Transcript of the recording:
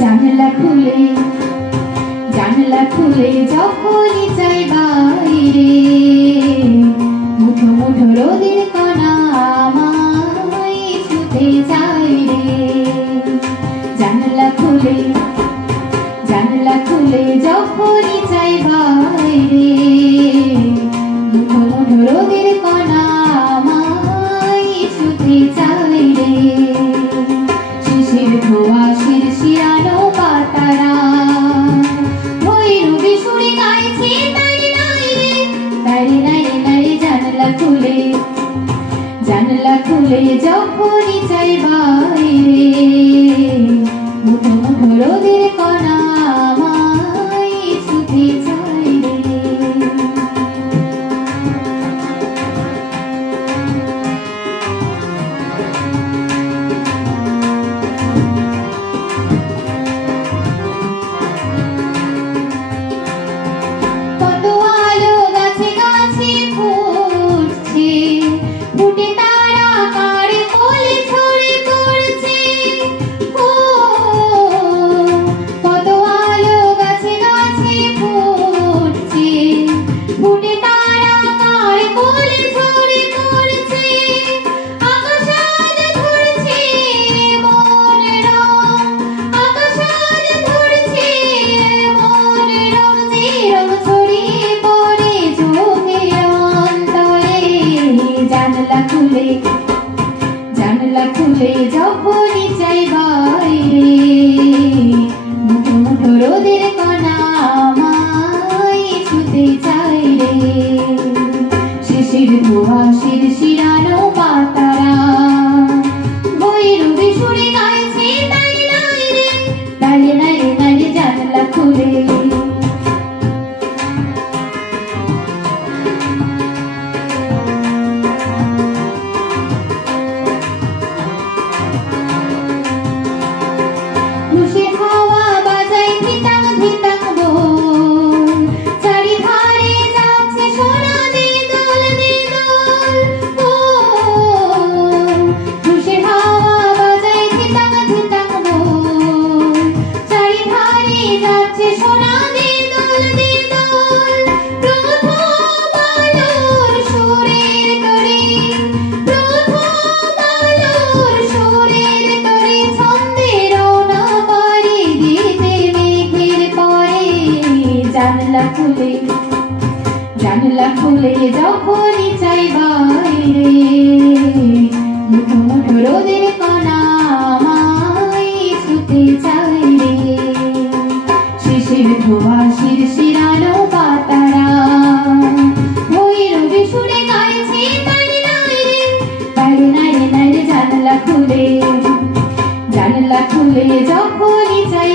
জানলা খুলে যখনই যাই বাইরে, মুঠো মুঠো রোদের কণা আমায় ছুঁতে চায় রে। জানলা খুলে যখনই যাই বাইরে, মুঠো মুঠো রোদের কণা আমায় ছুঁতে চায় রে। শিশির ধোয়া শিরশিরানো পাতারা ভৈরবী সুরে গাইছে তারি নাই রে, তারি নাই নাই। জানলা খুলে যখনই যাই বাইরে, মুঠো মুঠো রোদের কণা আমায় ছুঁতে চায় রে। জানলা খুলে যখনই যাই বাইরে, মুঠো মুঠো রোদের কণা আমায় ছুঁতে চায় রে। শিশির ধোয়া শিরশিরানো পাতারা ভৈরবী সুরে গাইছে তারি নাই রে, তারি নাই নাই। জানলা খুলে জানলা খুলে যখনই যাই বাইরে, মুঠো মুঠো রোদের কণা আমায় ছুঁতে চায় রে। শিশির ধোয়া শিরশিরানো পাতারা ভৈরবী সুরে গাইছে তারি নাই রে, তারি নাই নাই। জানলা খুলে যখনই যাই